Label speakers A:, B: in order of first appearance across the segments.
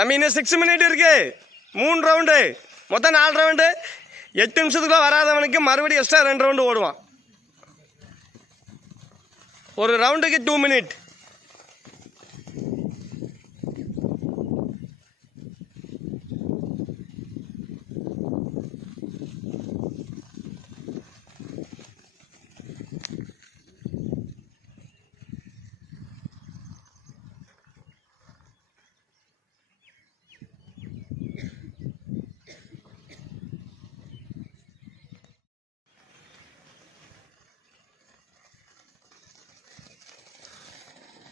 A: தம்பி இன்னும் six minute இருக்குது மூணு ரவுண்டு மொத்தம் நாலு ரவுண்டு எட்டு நிமிஷத்துக்குள்ளே வராதவனுக்கு மறுபடியும் எக்ஸ்ட்ரா ரெண்டு ரவுண்டு ஓடுவான். ஒரு ரவுண்டுக்கு டூ மினிட்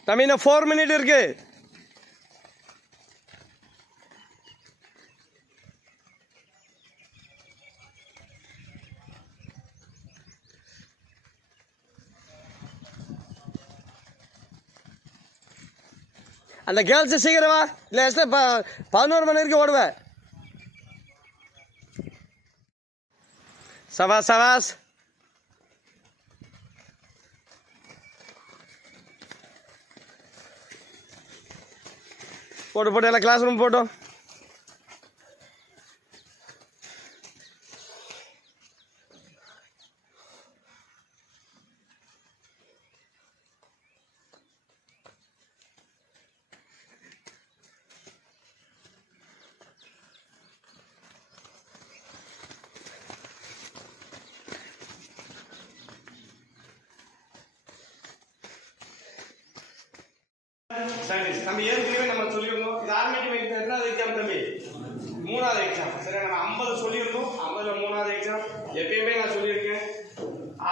A: தம்பி இன்னும் ஃபோர் மினிட் இருக்கு. அந்த கேர்ள்ஸு சீக்கிரம் வா. இல்லை எக்ஸ்ட்ரா ப பதினோரு மணி வரைக்கும் ஓடுவேன் சவாஸ் சவாஸ் போட்டு போட்டு எல்லாம் கிளாஸ் ரூம் போட்டோம் சரி நம்ம ஏற்கனவே நம்ம சொல்லியிருந்தோம் இது ஆர்மேட்டிக் எக்ஸாம் எத்தனாவது எக்ஸாம் தம்பி? மூணாவது எக்ஸாம் சரி நம்ம ஐம்பது சொல்லியிருந்தோம். ஐம்பதுல மூணாவது எக்ஸாம் எப்பயுமே நான் சொல்லியிருக்கேன்.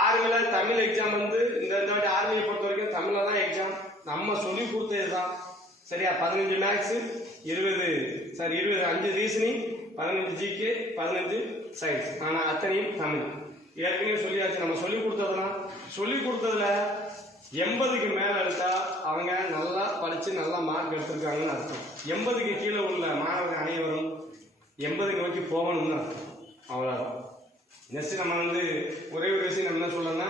A: ஆர்மியில் தமிழ் எக்ஸாம் வந்து இந்த இந்த வாட்டி ஆர்மியை பொறுத்த வரைக்கும் தமிழில் தான் எக்ஸாம் நம்ம சொல்லி கொடுத்தது தான் சரியா? பதினஞ்சு மேக்ஸு இருபது சாரி இருபது அஞ்சு ரீசனிங் பதினஞ்சு ஜிகே பதினஞ்சு சயின்ஸ் ஆனால் அத்தனையும் தமிழ். ஏற்கனவே சொல்லியாச்சு. நம்ம சொல்லி கொடுத்ததுலாம் சொல்லி கொடுத்ததுல எண்பதுக்கு மேலே எடுத்தா அவங்க நல்லா படித்து நல்லா மார்க் எடுத்திருக்காங்கன்னு அர்த்தம். எண்பதுக்கு கீழே உள்ள மாணவர்கள் அனைவரும் எண்பதுக்கு நோக்கி போகணும்னு அர்த்தம். அவ்வளோதான் நெக்ஸ்ட் நம்ம வந்து ஒரே ஒரு விஷயம் நம்ம என்ன சொல்லணும்னா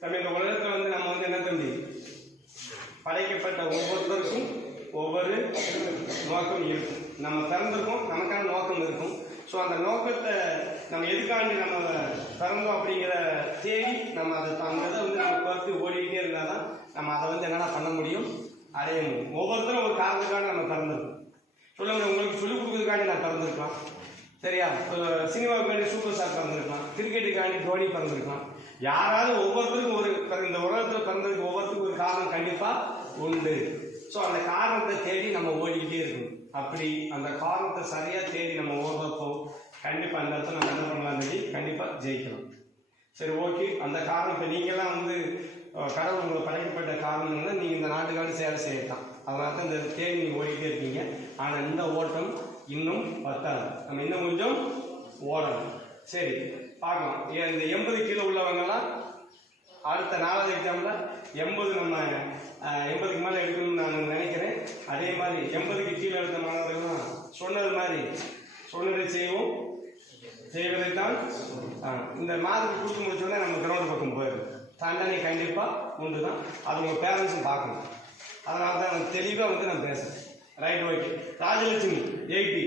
A: தம்பி இந்த உலகத்தில் வந்து நம்ம வந்து என்ன தம்பி? படைக்கப்பட்ட ஒவ்வொருத்தருக்கும் ஒவ்வொரு நோக்கம் இருக்கும். நம்ம பிறந்திருக்கோம் நமக்கான நோக்கம் இருக்கும். ஸோ அந்த நோக்கத்தை நம்ம எதுக்காண்டி நம்ம பிறந்தோம் அப்படிங்கிற தேடி நம்ம அதை அந்த வந்து நம்ம பார்த்து ஓடிக்கிட்டே இருந்தால் தான் நம்ம அதை வந்து என்னென்ன பண்ண முடியும்? அடைய முடியும். ஒவ்வொருத்தரும் ஒரு காரணத்துக்காக நம்ம பிறந்திருக்கோம் சொல்லுங்க உங்களுக்கு சொல்லிக் கொடுக்கறதுக்காண்டி நான் பிறந்திருக்கலாம் சரியா? சினிமாவுக்காண்டி சூப்பர் ஸ்டார் பிறந்திருக்கலாம் கிரிக்கெட்டுக்காண்டி தோனி பிறந்திருக்கலாம் யாராவது ஒவ்வொருத்தருக்கும் ஒரு இந்த உலகத்தில் பிறந்ததுக்கு ஒவ்வொருத்தருக்கும் ஒரு காரணம் கண்டிப்பாக உண்டு. ஸோ அந்த காரணத்தை தேடி நம்ம ஓடிக்கிட்டே இருக்கணும். அப்படி அந்த காரணத்தை சரியாக தேடி நம்ம ஓடுறப்போ கண்டிப்பாக அந்த இடத்துல நம்ம என்ன பண்ணலாம் சொல்லி கண்டிப்பாக ஜெயிக்கலாம் சரி ஓகே. அந்த காரணம் இப்போ நீங்கள்லாம் வந்து கடவுள் உங்களை படைக்கப்பட்ட காரணம்னா நீங்கள் இந்த நாட்டுக்காண்டி சேவை செய்யலாம் அதனால தான் இந்த தேடி நீங்கள் ஓடிக்கிட்டே இருக்கீங்க. ஆனால் இந்த ஓட்டம் இன்னும் பத்தாது. நம்ம இன்னும் கொஞ்சம் ஓடணும். சரி பார்க்கலாம். இந்த எண்பது கிலோ உள்ளவங்கெல்லாம் அடுத்த நாலாவது எக்ஸாமில் எண்பது நம்ம எண்பதுக்கு மேலே எடுக்கணும்னு நான் நினைக்கிறேன். அதே மாதிரி எண்பதுக்கு கீழே எடுத்த மாணவர்கள்லாம் சொன்னது மாதிரி சொன்னதை செய்வோம். செய்வதைத்தான் தான் இந்த மாதிரி கொடுத்து முடிச்சோடனே நம்ம கிரவுண்ட் பக்கம் போயிடும் தண்டனை கண்டிப்பாக உண்டு தான் அது உங்கள் பேரண்ட்ஸும் பார்க்கணும். அதனால தான் நான் தெளிவாக வந்து நான் பேசுகிறேன் right okay Rajalakshmi eighty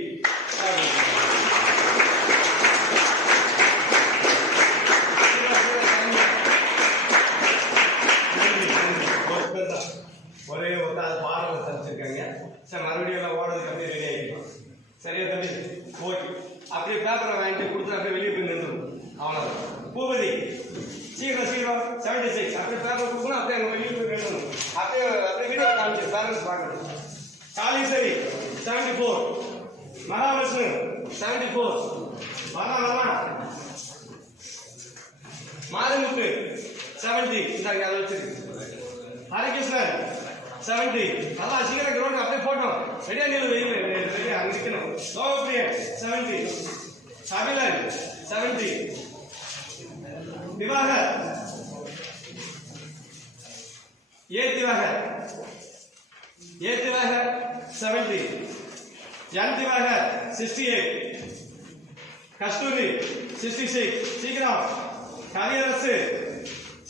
A: sir மறுபடியும் எல்லாம் ஓடுறதுக்கு அப்படியே ரெடி ஆகிடும் சரியா தம்பி? ஓகே. அப்படியே பேப்பரை வாங்கிட்டு கொடுத்து அப்படியே வெளியே போய் நின்றுடும் அவ்வளோதான் பூபதி சீக்கிரம் சீக்கிரம். செவன்டி சிக்ஸ் அப்படியே பேப்பர் கொடுக்கணும் அப்படியே அங்கே வெளியே போய் நின்றுடும் அப்படியே அப்படியே வீடியோ காமிச்சு பேரண்ட்ஸ் பார்க்கணும். Kaliswari seventy four Mahavishnu seventy four வரலாம் வரலாம் மாதமுத்து செவன்டி இந்தாங்க அதை வச்சிருக்கு. ஹரிகிருஷ்ணன் செவன்டி நல்லா சீக்கிரம் கிரௌண்ட் அப்படியே போட்டோம். ரெடியா நீங்க வெயில் ரெடியா அங்க நிக்கணும். லோகப்பிரியன் seventy Abilan seventy Vivah. A Diwakar A Diwakar seventy N Diwakar sixty eight Kasthuri sixty six சீக்கிரம். Kaviyarasu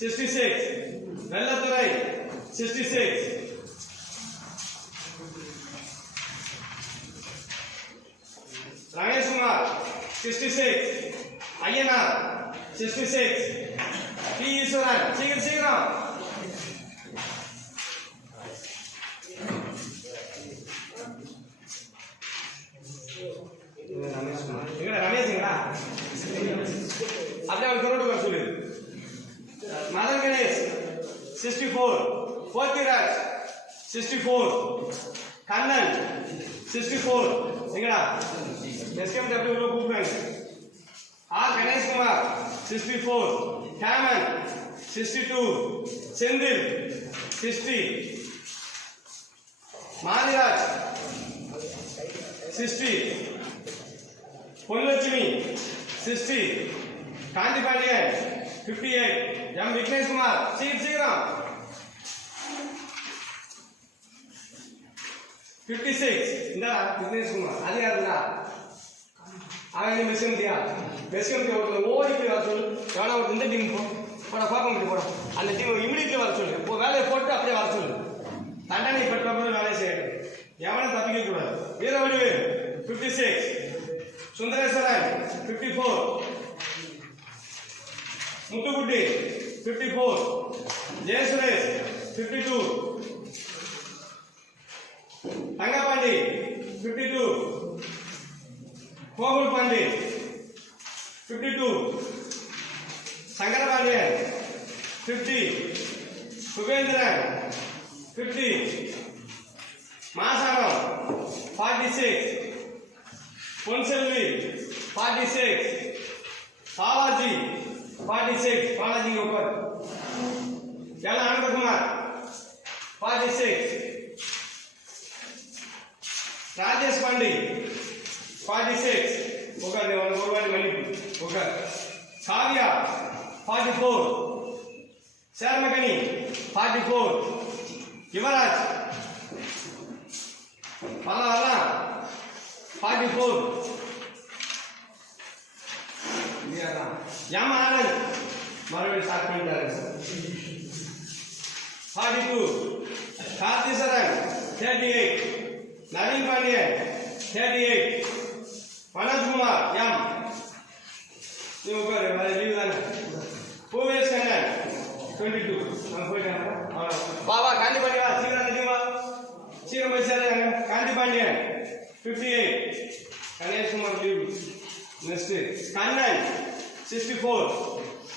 A: sixty six Vellathurai sixty six sixty six Ayyanar sixty six T Eswaran சீக்கிரம் சீக்கிரம் எங்கடா ரமேஷுங்களா அப்படியே அவர் கரோடு வர சொல்லு Madan Ganesh sixty four Pothiraj sixty four Kannan sixty four எங்கடா எஸ்கேம் அப்படியே உள்ள கூப்பிடுங்க R Ganeshkumar sixty four Heman sixty two Senthil sixty. Mariraj sixty. Ponlakshmi sixty. Gandhi Pandian fifty eight M Vigneshkumar சீர் சீக்கிரம். ஃபிஃப்டி சிக்ஸ் இந்த விக்னேஷ்குமார். அது அவன் என்ன மிஸ் கமிட்டியா மிஸ் ஒருத்தர் ஓடிக்கு வர சொல்லு. வேணா ஒரு இந்த டீம் போ. போட பார்க்க முடியும் போட. அந்த டீம் இமிடியட்லி வர சொல்லு. இப்போ வேலையை போட்டு அப்படியே வர சொல்லு. தண்டனை பெற்ற போது வேலையை செய்யணும் எவனும் தப்பிக்க கூடாது. Veeravadivu fifty six Sundareswaran fifty four Muthukutti fifty four Jayasuresh fifty two Thangapandi fifty two Gokul Pandi fifty two Sankarapandian fifty Sukendran fifty Masanam forty six Ponselvi forty six Balaji forty six Balaji உட்கார் எல்லாம் Ananthakumar forty six Rajesh Pandi forty six உட்கார் உனக்கு ஒரு வாட்டி மன்னிப்பு உட்கார் Kavya forty four Sermakani forty four Yuvaraj வரலாம் வரலாம் ஃபார்ட்டி ஃபோர் எம் ஆனந்த் மறுபடியும் ஸ்டார்ட் பண்ணிட்டாரு. Forty two Karthisaran thirty eight Naveen Pandian thirty eight Manojkumar M நீ உட்காரு வேற லீவ் தானே பூவேஷ் கண்ணன் டுவெண்ட்டி டூ நான் போயிட்டேன் வா வா காந்தி பாண்டி வா சீக்கிரம் வா சீக்கிரம் போய் சேருங்க Gandhi Pandian fifty eight Ganeshkumar leave next Kannan sixty four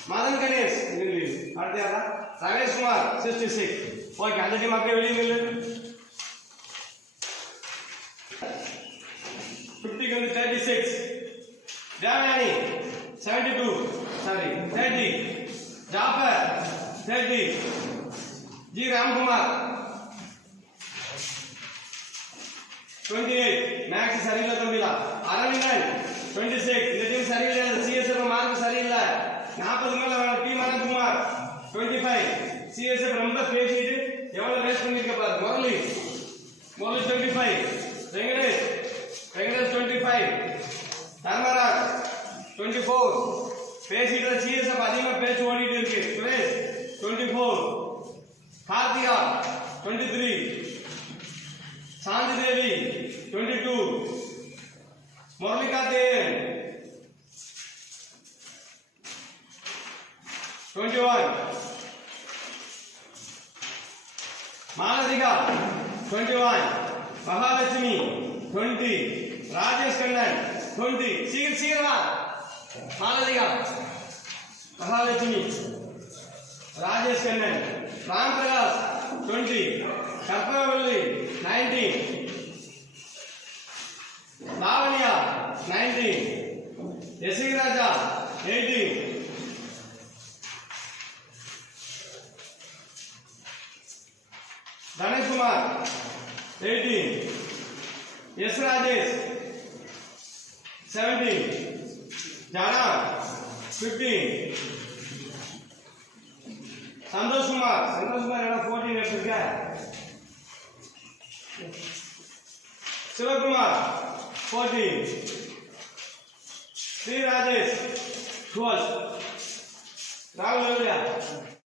A: Madan Ganesh leave அடுத்த யாரா ரமேஷ்குமார் சிக்ஸ்டி சிக்ஸ் ஓகே அந்த டீம் அப்படியே வெளியே நில்லு equal to thirty six Devayani seventy two sorry thirty G. Thirty G Ramkumar twenty eight maths சரியில்லை தம்பிலா. Aravindan twenty six இந்த team சரியில்லை சிஎஸ்எஃப் மார்க் சரியில்லை. நாற்பது மேல team Ananthkumar twenty five CSF ரொம்ப பேசிட்டு எவ்வளவு வேஸ்ட் பண்ணிருக்க பாரு. Murali Murali twenty five Venkatesh Venkatesh twenty five Dharmaraj twenty four பேசிட்டு சிஎஸ்எஃப் அதிகமாக பேச்சு ஓடிட்டு இருக்கு Suresh twenty four Karthika twenty three Shanthi Devi twenty two Muralika Devan twenty one Malathika twenty one Mahalakshmi twenty Rajesh Kannan twenty சீக்கிரம் சீக்கிரம் வா Malathika Mahalakshmi Rajesh Kannan Ram Prakash twenty Karpagavalli nineteen Lavanya nineteen Yasikaraja eighteen Daneshkumar eighteen S Rajesh seventeen Jana fifteen Santhoshkumar Santhoshkumar என்ன fourteen எடுத்திருக்க Sivakumar fourteen Sri Rajesh twelve ராகுல் எவ்வளோ